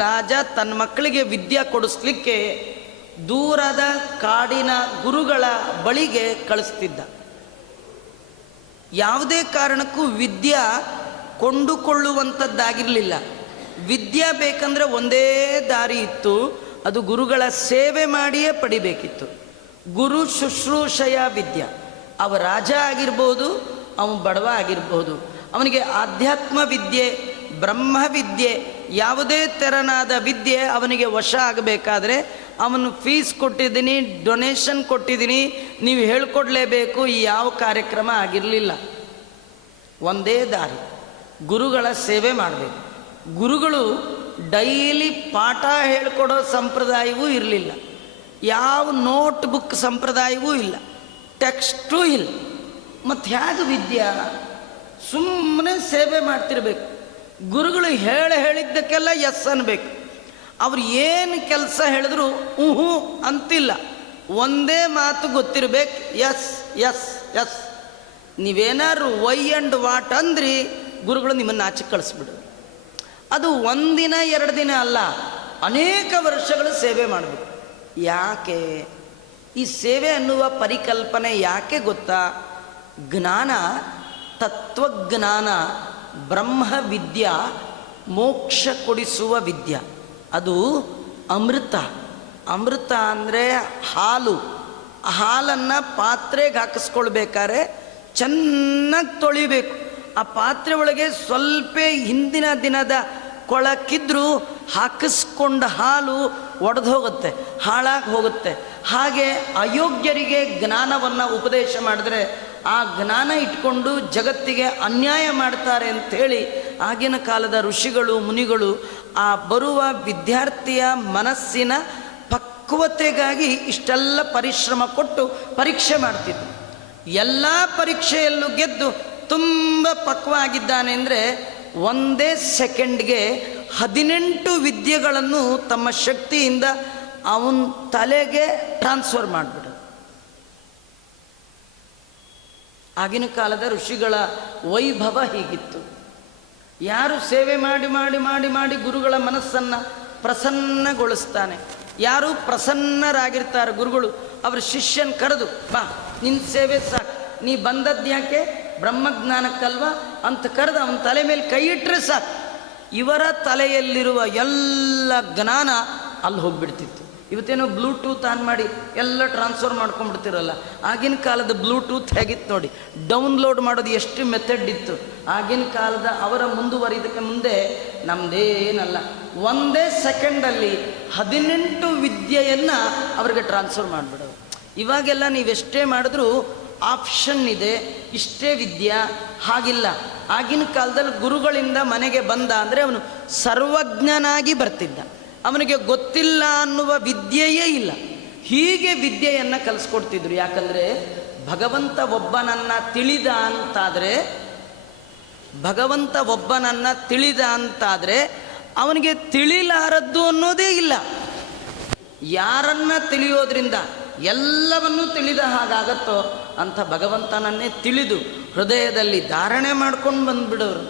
ರಾಜ ತನ್ನ ಮಕ್ಕಳಿಗೆ ವಿದ್ಯೆ ಕೊಡಿಸ್ಲಿಕ್ಕೆ ದೂರದ ಕಾಡಿನ ಗುರುಗಳ ಬಳಿಗೆ ಕಳಿಸ್ತಿದ್ದ. ಯಾವುದೇ ಕಾರಣಕ್ಕೂ ವಿದ್ಯೆ ಕೊಂಡುಕೊಳ್ಳುವಂಥದ್ದಾಗಿರಲಿಲ್ಲ. ವಿದ್ಯೆ ಬೇಕಂದರೆ ಒಂದೇ ದಾರಿ ಇತ್ತು, ಅದು ಗುರುಗಳ ಸೇವೆ ಮಾಡಿಯೇ ಪಡಿಬೇಕಿತ್ತು. ಗುರು ಶುಶ್ರೂಷೆಯ ವಿದ್ಯೆ. ಅವ ರಾಜ ಆಗಿರ್ಬೋದು, ಅವನು ಬಡವ ಆಗಿರ್ಬೋದು, ಅವನಿಗೆ ಆಧ್ಯಾತ್ಮ ವಿದ್ಯೆ, ಬ್ರಹ್ಮ ವಿದ್ಯೆ, ಯಾವುದೇ ತೆರನಾದ ವಿದ್ಯೆ ಅವನಿಗೆ ವಶ ಆಗಬೇಕಾದ್ರೆ ಅವನು ಫೀಸ್ ಕೊಟ್ಟಿದ್ದೀನಿ, ಡೊನೇಷನ್ ಕೊಟ್ಟಿದ್ದೀನಿ, ನೀವು ಹೇಳ್ಕೊಡ್ಲೇಬೇಕು, ಈ ಯಾವ ಕಾರ್ಯಕ್ರಮ ಆಗಿರಲಿಲ್ಲ. ಒಂದೇ ದಾರಿ, ಗುರುಗಳ ಸೇವೆ ಮಾಡಬೇಕು. ಗುರುಗಳು ಡೈಲಿ ಪಾಠ ಹೇಳ್ಕೊಡೋ ಸಂಪ್ರದಾಯವೂ ಇರಲಿಲ್ಲ, ಯಾವ ನೋಟ್ ಬುಕ್ ಸಂಪ್ರದಾಯವೂ ಇಲ್ಲ, ಟೆಕ್ಸ್ಟೂ ಇಲ್ಲ. ಮತ್ತು ಹೇಗೆ ವಿದ್ಯೆ? ಸುಮ್ಮನೆ ಸೇವೆ ಮಾಡ್ತಿರ್ಬೇಕು. ಗುರುಗಳು ಹೇಳಿದ್ದಕ್ಕೆಲ್ಲ ಎಸ್ ಅನ್ಬೇಕು. ಅವ್ರು ಏನು ಕೆಲಸ ಹೇಳಿದ್ರು ಹ್ಞೂ ಅಂತಿಲ್ಲ, ಒಂದೇ ಮಾತು ಗೊತ್ತಿರಬೇಕು, ಎಸ್ ಎಸ್ ಎಸ್. ನೀವೇನಾದ್ರು ವೈ ಆ್ಯಂಡ್ ವಾಟ್ ಅಂದ್ರಿ ಗುರುಗಳು ನಿಮ್ಮನ್ನು ಆಚೆ ಕಳಿಸ್ಬಿಡು. ಅದು ಒಂದಿನ ಎರಡು ದಿನ ಅಲ್ಲ, ಅನೇಕ ವರ್ಷಗಳು ಸೇವೆ ಮಾಡಬೇಕು. ಯಾಕೆ ಈ ಸೇವೆ ಅನ್ನುವ ಪರಿಕಲ್ಪನೆ ಯಾಕೆ ಗೊತ್ತಾ? ಜ್ಞಾನ, ತತ್ವಜ್ಞಾನ, ಬ್ರಹ್ಮ ವಿದ್ಯಾ, ಮೋಕ್ಷ ಕೊಡಿಸುವ ವಿದ್ಯೆ. ಅದು ಅಮೃತ. ಅಮೃತ ಅಂದರೆ ಹಾಲು. ಹಾಲನ್ನು ಪಾತ್ರೆಗೆ ಹಾಕಿಸ್ಕೊಳ್ಬೇಕಾದ್ರೆ ಚೆನ್ನಾಗಿ ತೊಳಿಬೇಕು. ಆ ಪಾತ್ರೆ ಒಳಗೆ ಸ್ವಲ್ಪ ಹಿಂದಿನ ದಿನದ ಕೊಳಕಿದ್ರೂ ಹಾಕಿಸ್ಕೊಂಡ ಹಾಲು ಒಡೆದು ಹೋಗುತ್ತೆ, ಹಾಳಾಗಿ ಹೋಗುತ್ತೆ. ಹಾಗೆ ಅಯೋಗ್ಯರಿಗೆ ಜ್ಞಾನವನ್ನು ಉಪದೇಶ ಮಾಡಿದ್ರೆ ಆ ಜ್ಞಾನ ಇಟ್ಕೊಂಡು ಜಗತ್ತಿಗೆ ಅನ್ಯಾಯ ಮಾಡ್ತಾರೆ ಅಂಥೇಳಿ ಆಗಿನ ಕಾಲದ ಋಷಿಗಳು ಮುನಿಗಳು ಆ ಬರುವ ವಿದ್ಯಾರ್ಥಿಯ ಮನಸ್ಸಿನ ಪಕ್ವತೆಗಾಗಿ ಇಷ್ಟೆಲ್ಲ ಪರಿಶ್ರಮ ಕೊಟ್ಟು ಪರೀಕ್ಷೆ ಮಾಡ್ತಿದ್ರು. ಎಲ್ಲ ಪರೀಕ್ಷೆಯಲ್ಲೂ ಗೆದ್ದು ತುಂಬ ಪಕ್ವ ಆಗಿದ್ದಾನೆ ಅಂದರೆ ಒಂದೇ ಸೆಕೆಂಡ್ಗೆ 18 ವಿದ್ಯೆಗಳನ್ನು ತಮ್ಮ ಶಕ್ತಿಯಿಂದ ಅವನ ತಲೆಗೆ ಟ್ರಾನ್ಸ್ಫರ್ ಮಾಡಿಬಿಡು. ಆಗಿನ ಕಾಲದ ಋಷಿಗಳ ವೈಭವ ಹೀಗಿತ್ತು. ಯಾರು ಸೇವೆ ಮಾಡಿ ಮಾಡಿ ಮಾಡಿ ಮಾಡಿ ಗುರುಗಳ ಮನಸ್ಸನ್ನು ಪ್ರಸನ್ನಗೊಳಿಸ್ತಾನೆ, ಯಾರು ಪ್ರಸನ್ನರಾಗಿರ್ತಾರೆ ಗುರುಗಳು, ಅವ್ರ ಶಿಷ್ಯನ ಕರೆದು ಬಾ ನಿನ್ನ ಸೇವೆ ಸಾಕು, ನೀ ಬಂದದ್ದು ಯಾಕೆ ಬ್ರಹ್ಮಜ್ಞಾನಕ್ಕಲ್ವ ಅಂತ ಕರೆದು ಅವನ ತಲೆ ಮೇಲೆ ಕೈ ಇಟ್ಟರೆ ಸಾಕು, ಇವರ ತಲೆಯಲ್ಲಿರುವ ಎಲ್ಲ ಜ್ಞಾನ ಅಲ್ಲಿ ಹೋಗಿಬಿಡ್ತಿತ್ತು. ಇವತ್ತೇನೋ ಬ್ಲೂಟೂತ್ ಆನ್ ಮಾಡಿ ಎಲ್ಲ ಟ್ರಾನ್ಸ್ಫರ್ ಮಾಡ್ಕೊಂಡ್ಬಿಡ್ತಿರಲ್ಲ, ಆಗಿನ ಕಾಲದ ಬ್ಲೂಟೂತ್ ಹೇಗಿತ್ತು ನೋಡಿ, ಡೌನ್ಲೋಡ್ ಮಾಡೋದು ಎಷ್ಟು ಮೆಥಡ್ ಇತ್ತು. ಆಗಿನ ಕಾಲದ ಅವರ ಮುಂದುವರಿದಕ್ಕೆ ಮುಂದೆ ನಮ್ಮದೇನಲ್ಲ, ಒಂದೇ ಸೆಕೆಂಡಲ್ಲಿ 18 ವಿದ್ಯೆಯನ್ನು ಅವ್ರಿಗೆ ಟ್ರಾನ್ಸ್ಫರ್ ಮಾಡಿಬಿಡೋದು. ಇವಾಗೆಲ್ಲ ನೀವೆಷ್ಟೇ ಮಾಡಿದ್ರೂ ಆಪ್ಷನ್ ಇದೆ, ಇಷ್ಟೇ ವಿದ್ಯೆ, ಹಾಗಿಲ್ಲ. ಆಗಿನ ಕಾಲದಲ್ಲಿ ಗುರುಗಳಿಂದ ಮನೆಗೆ ಬಂದ ಅಂದರೆ ಅವನು ಸರ್ವಜ್ಞನಾಗಿ ಬರ್ತಿದ್ದ, ಅವನಿಗೆ ಗೊತ್ತಿಲ್ಲ ಅನ್ನುವ ವಿದ್ಯೆಯೇ ಇಲ್ಲ. ಹೀಗೆ ವಿದ್ಯೆಯನ್ನು ಕಲಿಸ್ಕೊಡ್ತಿದ್ರು. ಯಾಕಂದರೆ ಭಗವಂತ ಒಬ್ಬನನ್ನು ತಿಳಿದ ಅಂತಾದರೆ ಅವನಿಗೆ ತಿಳಿಲಾರದ್ದು ಅನ್ನೋದೇ ಇಲ್ಲ. ಯಾರನ್ನ ತಿಳಿಯೋದ್ರಿಂದ ಎಲ್ಲವನ್ನೂ ತಿಳಿದ ಹಾಗಾಗತ್ತೋ ಅಂಥ ಭಗವಂತನನ್ನೇ ತಿಳಿದು ಹೃದಯದಲ್ಲಿ ಧಾರಣೆ ಮಾಡ್ಕೊಂಡು ಬಂದುಬಿಡೋರು.